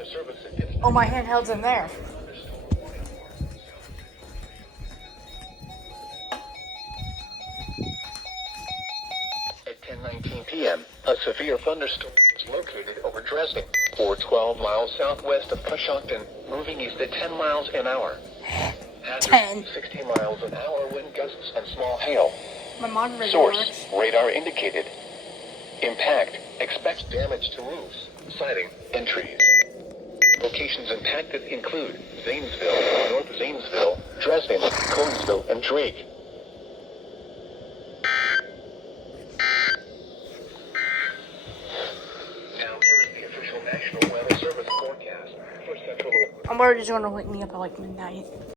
Weather Service. Oh, my handheld's in there. At 10:19 p.m., a severe thunderstorm is located over Dresden, or 12 miles southwest of Coshocton, moving east at 10 miles an hour. 10. 16 miles an hour, wind gusts, and small hail. My monitor Source, works. radar indicated. Impact, expect damage to roofs, siding, and trees. Locations impacted include Zanesville, North Zanesville, Dresden, Conesville, and Drake. Now here is the official National Weather Service forecast for Central. I'm already just going to wake me up at like midnight.